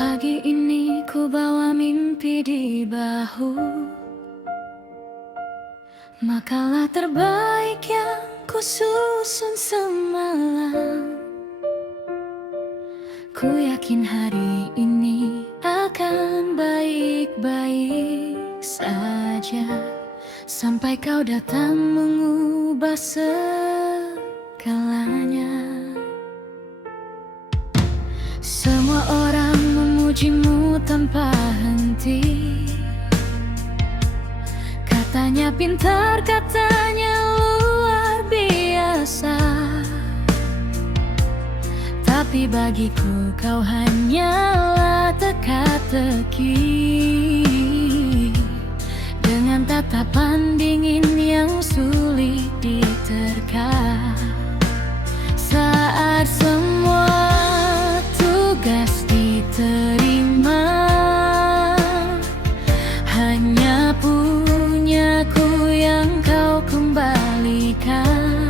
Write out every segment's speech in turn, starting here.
Pagi ini ku bawa mimpi di bahu, makalah terbaik yang ku susun semalam. Ku yakin hari ini akan baik-baik saja, sampai kau datang mengubah segalanya. Semua orang memujimu tanpa henti, katanya pintar, katanya luar biasa. Tapi bagiku kau hanyalah teka-teki, dengan tatapan dingin yang sulit diterka. Saat semua tugas diterima, hanya punyaku yang kau kembalikan.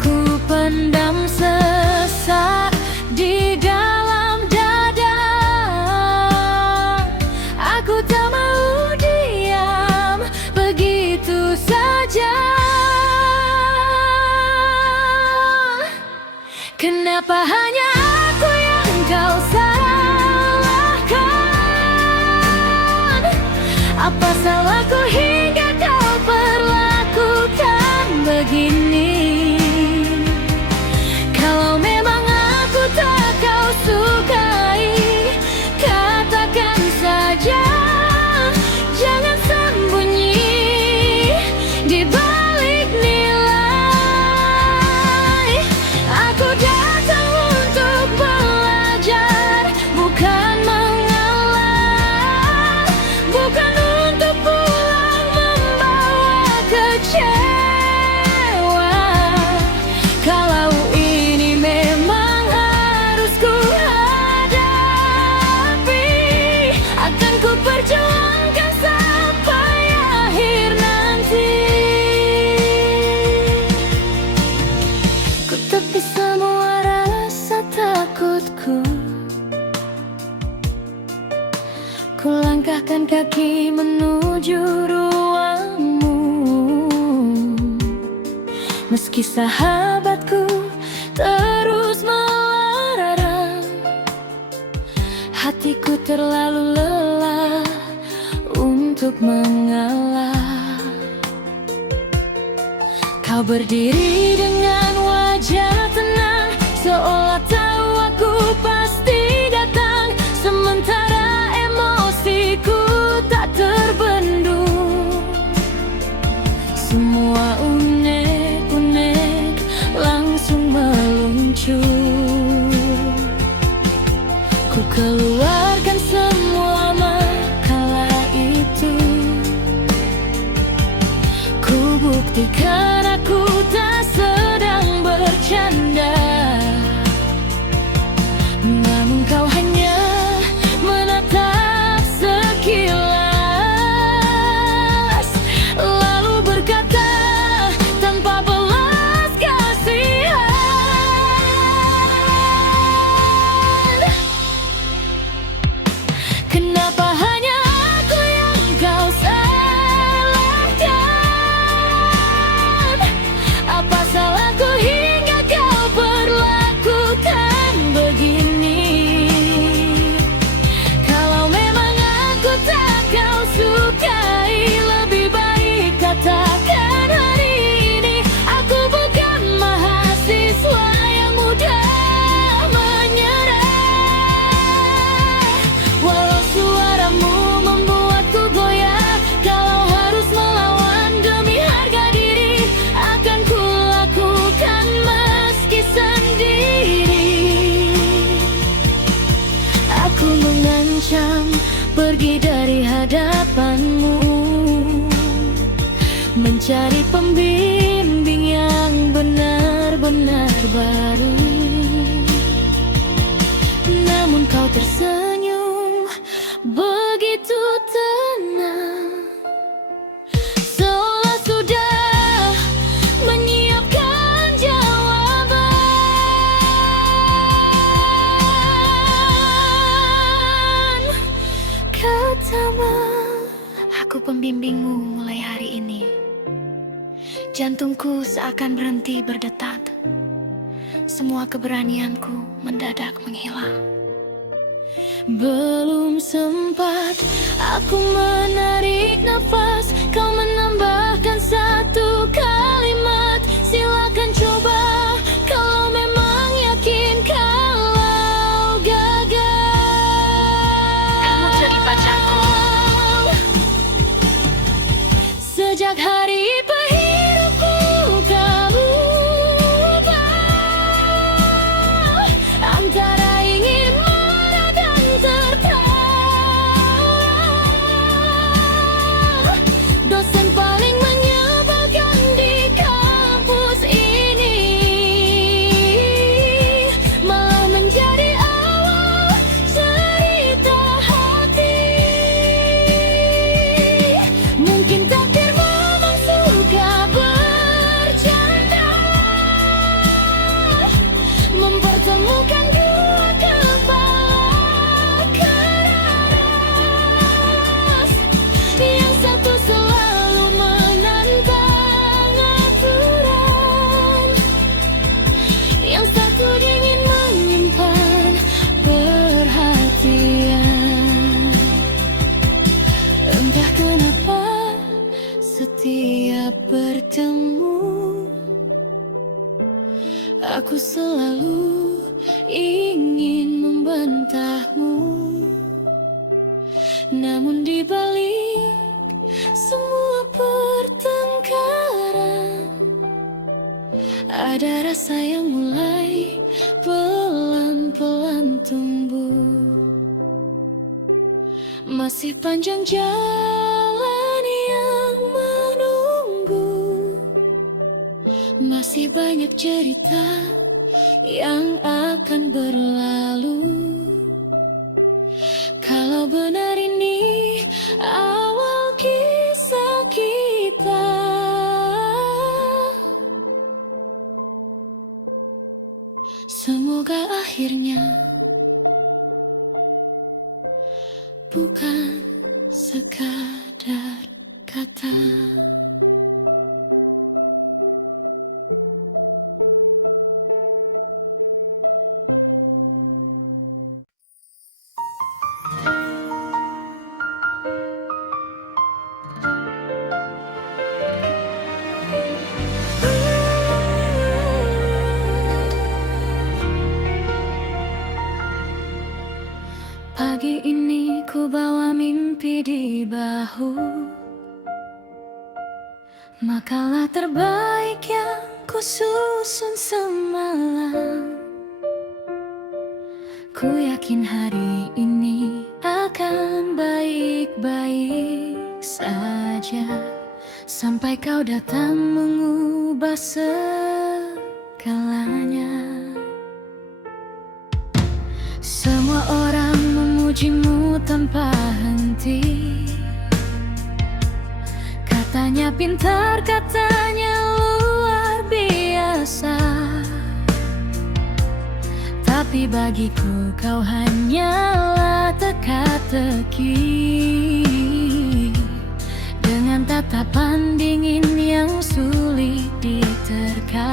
Ku pendam sesak di dalam dada, aku tak mau diam begitu saja. Kenapa hanya aku yang kau salahkan? Apa salahku hingga kau perlakukan begini? Kalau memang aku tak kau sukai, katakan saja, jangan sembunyi di balik nilai. Aku datang untuk belajar, bukan mengalah, bukan untuk pulang membawa kecewa. Kalau ini memang harus ku hadapi, akan ku perjuangkan sampai akhir nanti. Ku tepis semua rasa takutku, ku langkahkan kaki menuju ruangmu. Meski sahabatku terus melarang, hatiku terlalu lelah untuk mengalah. Kau berdiri dengan wajah tenang, seolah tahu aku pasti datang. Sementara emosiku tak terbendung, semua unek-unek langsung meluncur. Ku keluarkan semua makalah itu, ku buktikan aku tak sedang bercanda. Namun kau hanya menatap sekilas, lalu berkata tanpa belas kasihan. Kenapa hanya aku yang kau salahkan? Apa salahku hingga kau perlakukan begini? Kalau memang aku tak kau sukai, lebih baik katakan hari ini. Aku bukan mahasiswa yang mudah menyerah. Walau suaramu membuatku goyah, kalau harus melawan demi harga diri, akan ku lakukan meski sendiri. Aku mengancam pergi dari hadapanmu, mencari pembimbing yang benar-benar baru. Namun kau tersenyum begitu tenang, seolah sudah menyiapkan jawaban. Aku pembimbingmu mulai hari ini. Jantungku seakan berhenti berdetak. Semua keberanianku mendadak menghilang. Belum sempat aku menarik nafas, kau menambahkan satu kalimat. Silakan coba kalau memang yakin kalau gagal. Kamu jadi pacarku. Sejak hari hidupku kamu ubah antara ingin marah dan tertawa. Dosen paling menyebalkan di kampus ini malah menjadi awal cerita hati. Mungkin takdir memang suka bercanda, mempertemukan dua kepala keras. Yang satu selalu menantang aturan, yang satu ingin menyimpan perhatian. Entah kenapa setiap bertemu aku selalu ingin membantahmu. Namun di balik semua pertengkaran, ada rasa yang mulai pelan-pelan tumbuh. Masih panjang jalan yang menunggu, masih banyak cerita yang akan berlalu. Kalau benar ini awal kisah kita, semoga akhirnya bukan sekadar kata. Pagi ini ku bawa mimpi di bahu, makalah terbaik yang ku susun semalam. Ku yakin hari ini akan baik-baik saja, sampai kau datang mengubah segalanya. Semua orang memujimu tanpa henti, katanya pintar, katanya luar biasa. Tapi bagiku kau hanyalah teka-teki, dengan tatapan dingin yang sulit diterka.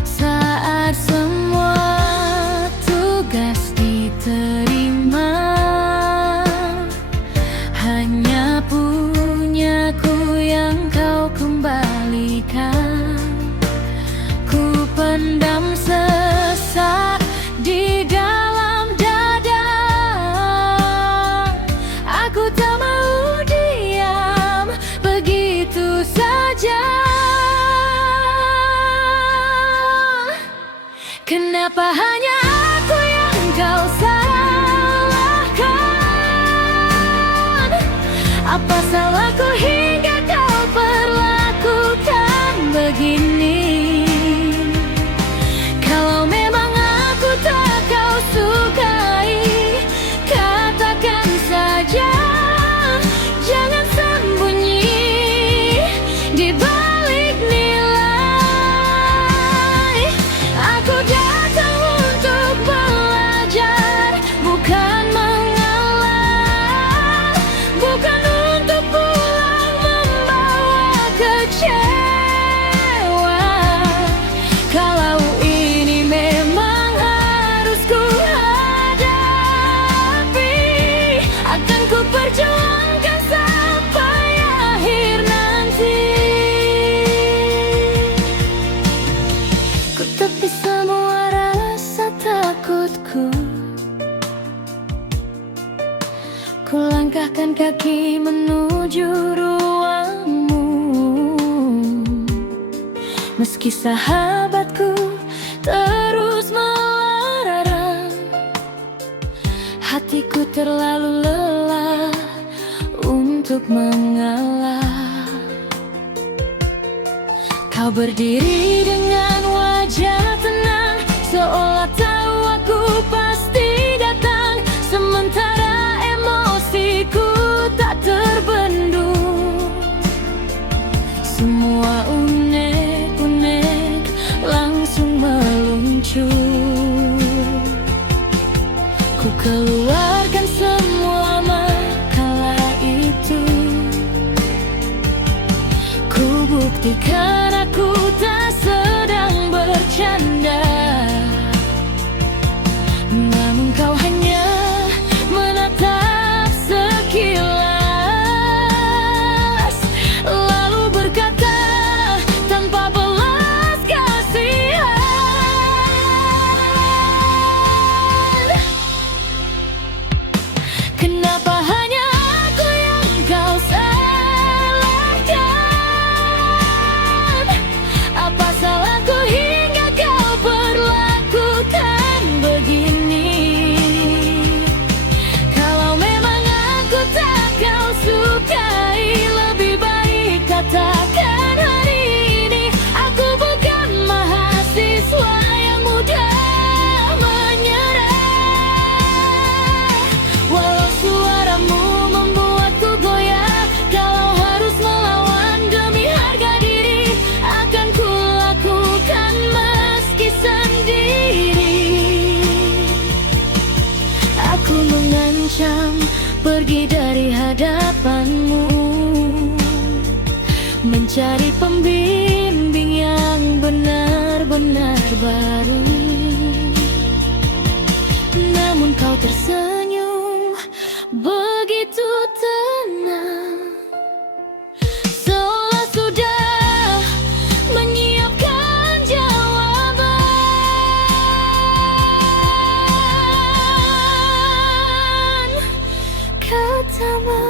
Saat semua tugas diterima, hanya punyaku yang kau kembalikan. Ku pendam sesak di dalam dada, aku tak mau diam begitu saja. Kenapa hanya aku yang kau salahkan? Apa salahku hingga kau perlakukan begini? Kalau memang aku tak kau sukai, katakan saja, jangan sembunyi di balik nilai. Aku datang untuk Langkahkan kaki menuju ruangmu. Meski sahabatku terus melarang, hatiku terlalu lelah untuk mengalah. Kau berdiri dengan wajah tenang, seolah tahu aku pasti datang. Sementara emosiku tak terbendung, semua unek-unek langsung meluncur. Ku keluarkan semua makalah itu, ku buktikan aku tak sedang bercanda. Namun kau hanya menatap sekilas, lalu berkata tanpa belas kasihan, kenapa hanya aku yang kau salahkan? Apa salahku hingga kau perlakukan begini? Kalau memang aku tak kau sukai, lebih baik katakan hari ini. Aku bukan mahasiswa yang mudah menyerah. Walau suaramu membuatku goyah, kalau harus melawan demi harga diri, akan kulakukan meski sendiri. Aku mengancam pergi dari hadapanmu, mencari pembimbing yang benar-benar baru. Namun kau tersenyum begitu tenang, seolah sudah menyiapkan jawaban. Katamu,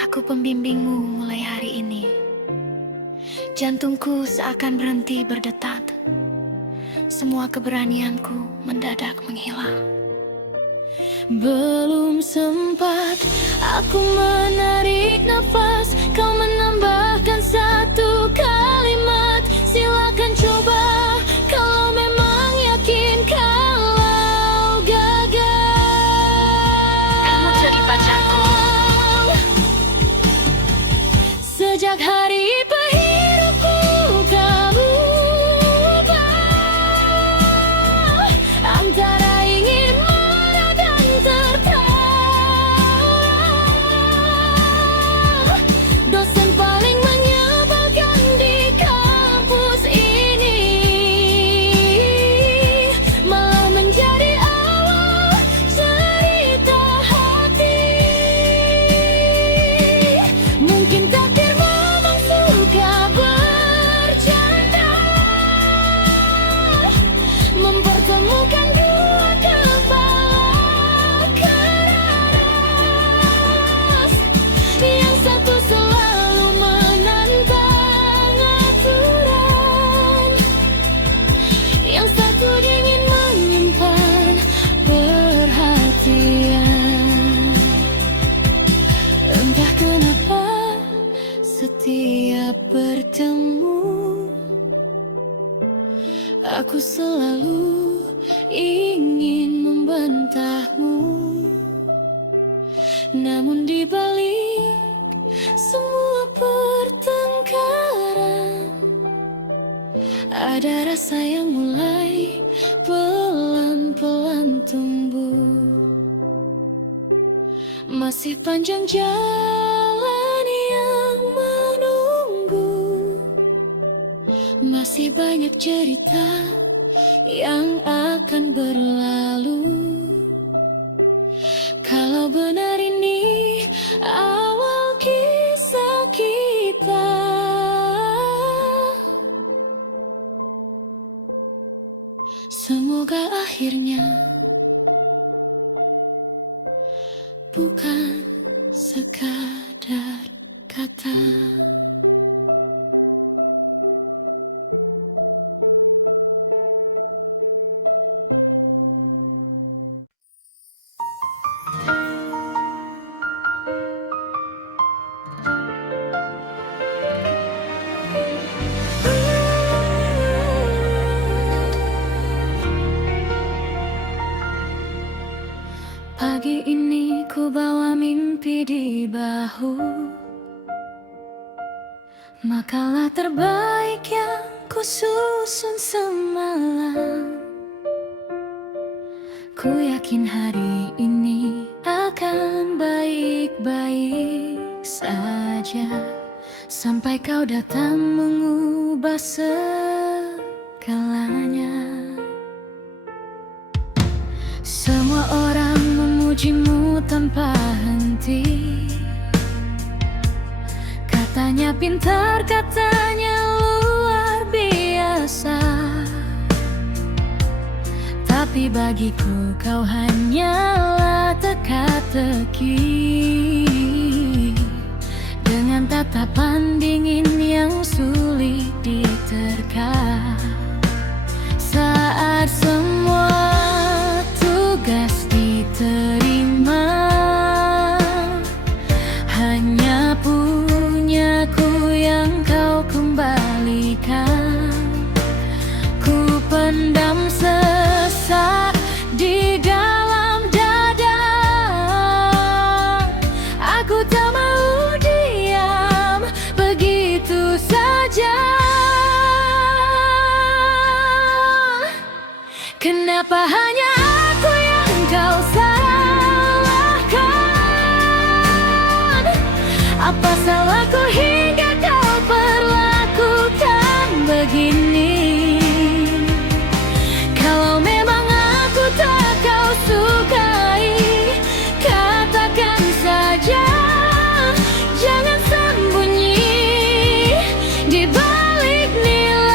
aku pembimbingmu mulai hari ini. Jantungku seakan berhenti berdetak, semua keberanianku mendadak menghilang. Belum sempat aku menarik nafas, kau menambahkan satu kalimat. Silakan coba kalau memang yakin kalau gagal. Kamu jadi pacarku. Sejak hari hidupku kamu ubah, antara ingin marah dan tertawa. Dosen paling menyebalkan di kampus ini malah menjadi awal cerita hati. Mungkin takdir memang suka bercanda, mempertemukan dua kepala keras. Yang satu selalu menantang aturan, yang satu ingin menyimpan perhatian. Entah kenapa setiap bertemu, aku selalu ingin membantahmu. Namun di balik semua pertengkaran, ada rasa yang mulai pelan-pelan tumbuh. Masih panjang jalan yang menunggu, masih banyak cerita yang akan berlalu. Kalau benar ini awal kisah kita, semoga akhirnya bukan sekadar kata. Pagi ini ku bawa mimpi di bahu, makalah terbaik yang ku susun semalam. Ku yakin hari ini akan baik-baik saja, sampai kau datang mengubah segalanya. Semua orang memujimu tanpa henti, katanya pintar, katanya luar biasa. Tapi bagiku kau hanyalah teka-teki, dengan tatapan dingin yang sulit diterka. Saat semua tugas diterima, hanya punyaku yang kau kembalikan. Ku pendam sesak di dalam dada, aku tak mau diam begitu saja. Kenapa hanya aku yang kau salahkan? Apa salahku hingga kau perlakukan begini? Kalau memang aku tak kau sukai, katakan saja, jangan sembunyi di balik nilai.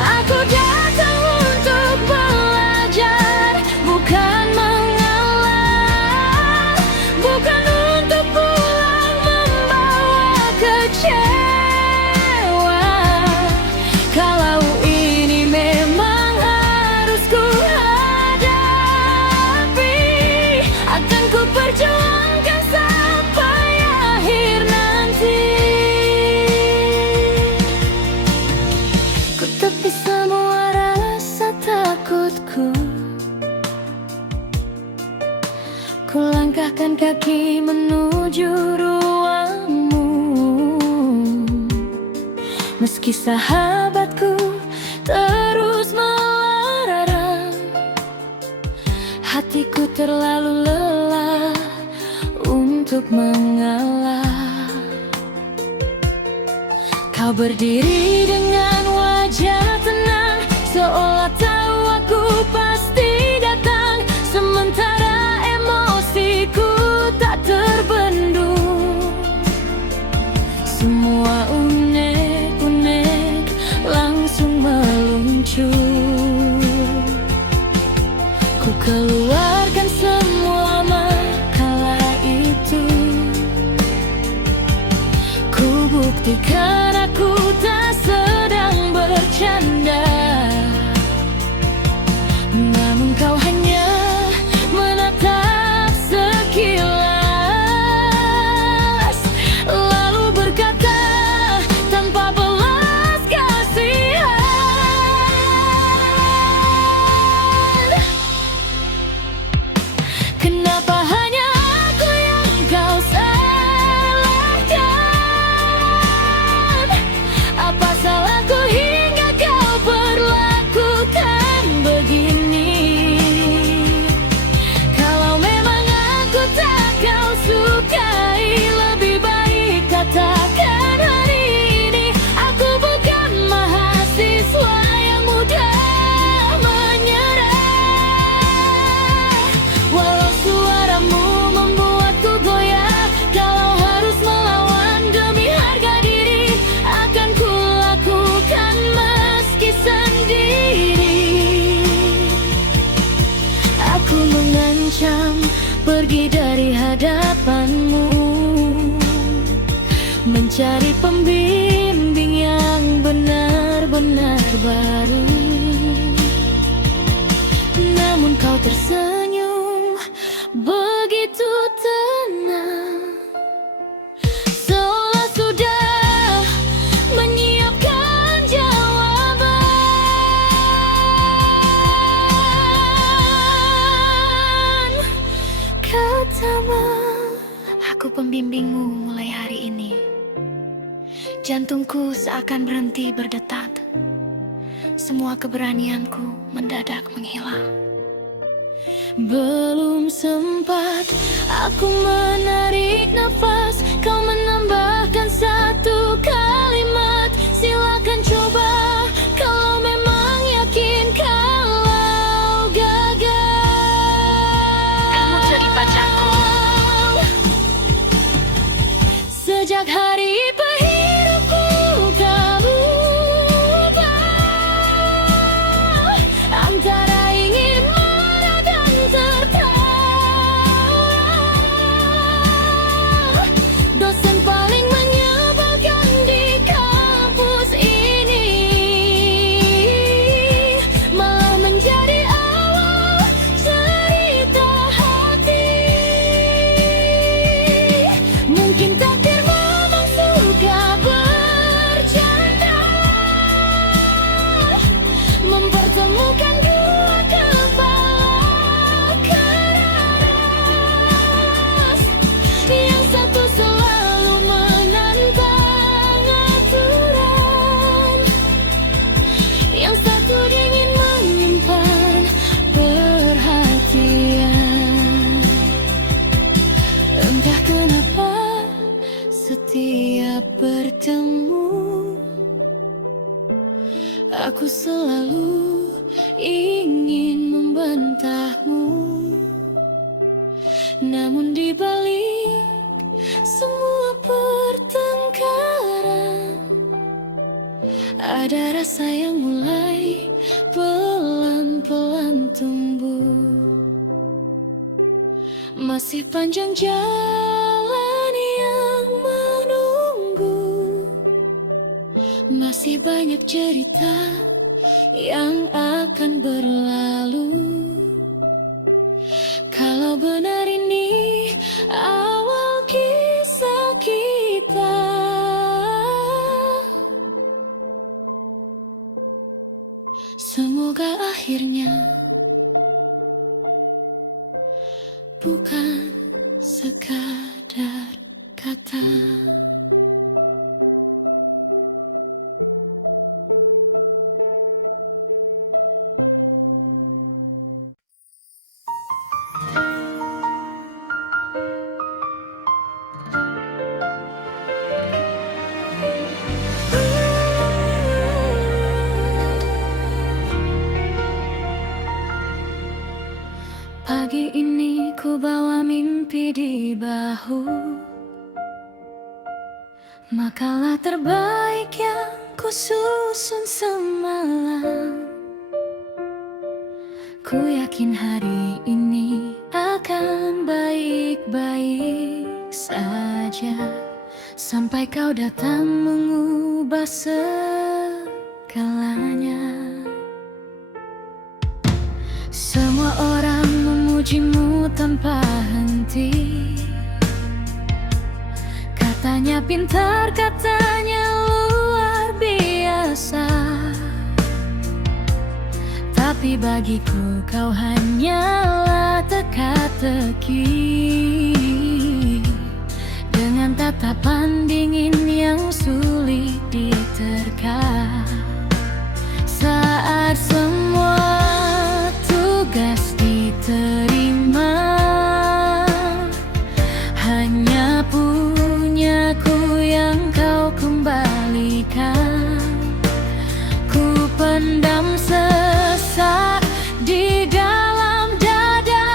Aku datang untuk belajar, bukan mengalah, bukan untuk pulang membawa kecewa. Kalau ini memang harus ku hadapi, akan ku perjuangkan sampai akhir nanti. Ku tepis semua rasa takutku, ku langkahkan kaki menuju ruangmu. Meski sahabatku terus melarang, hatiku terlalu lelah untuk mengalah. Kau berdiri dengan wajah tenang, seolah tahu aku pasti datang. Sementara emosiku tak terbendung, semua unek-unek langsung meluncur. Ku keluarkan semua makalah itu, ku buktikan aku tak sedang bercanda. Namun kau hanya menatap sekilas, lalu berkata tanpa belas kasihan. Kenapa hanya aku yang kau salahkan? mencari pembimbing yang benar-benar baru. Namun kau tersenyum begitu tenang, seolah sudah menyiapkan jawaban. Katamu, aku pembimbingmu mulai hari ini. Jantungku seakan berhenti berdetak. Semua keberanianku mendadak menghilang. Belum sempat aku menarik nafas, kau menambahkan satu kalimat. Silakan coba kalau memang yakin kalau gagal. Kamu jadi pacarku. Sejak hari hidupku tak berubah, antara ingin marah dan tertawa. Dosen paling menyebalkan di kampus ini malah menjadi awal cerita hati. Mungkin takdir memang suka bercanda, mempertemukan dua kepala keras. Yang satu selalu menantang aturan, yang satu ingin menyimpan perhatian. Entah kenapa setiap bertemu, aku selalu ingin membantahmu. Namun di balik semua pertengkaran, ada rasa yang mulai pelan-pelan tumbuh. Masih panjang jalan yang menunggu, masih banyak cerita yang akan berlalu. Kalau benar ini awal kisah kita, semoga akhirnya bukan sekadar kata. Pagi ini ku bawa mimpi di bahu, makalah terbaik yang ku susun semalam. Ku yakin hari ini akan baik-baik saja, sampai kau datang mengubah segalanya. Semua orang memujimu tanpa henti, katanya pintar, katanya luar biasa. Tapi bagiku kau hanyalah teka-teki, dengan tatapan dingin yang sulit diterka. Saat semua tugas diterima, hanya punyaku yang kau kembalikan. Ku pendam sesak di dalam dada,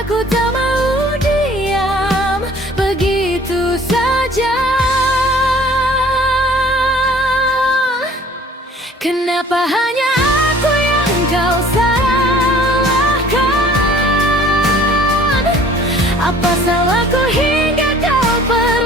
aku tak mau diam begitu saja. Kenapa hanya aku yang kau salahkan? Apa salahku hingga kau pergi?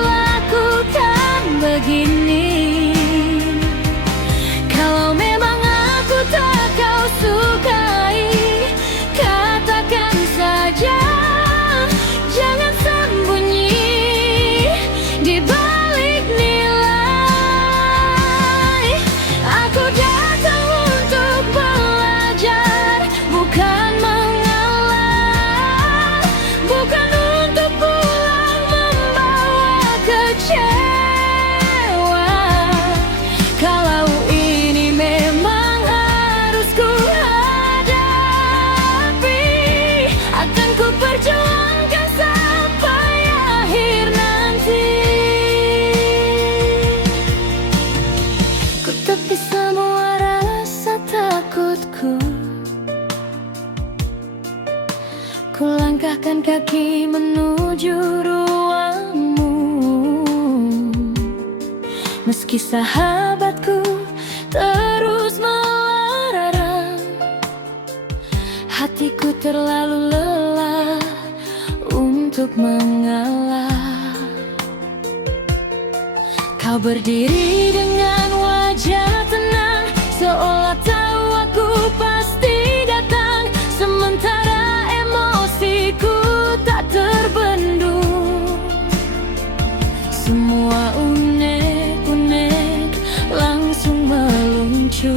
melangkahkan kaki menuju ruangmu. Meski sahabatku terus melarang, hatiku terlalu lelah untuk mengalah. Kau berdiri dengan wajah tenang, seolah tahu aku pasti datang. Sementara emosiku tak terbendung, semua unek-unek langsung meluncur.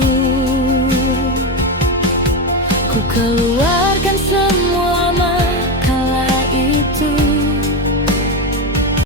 Ku keluar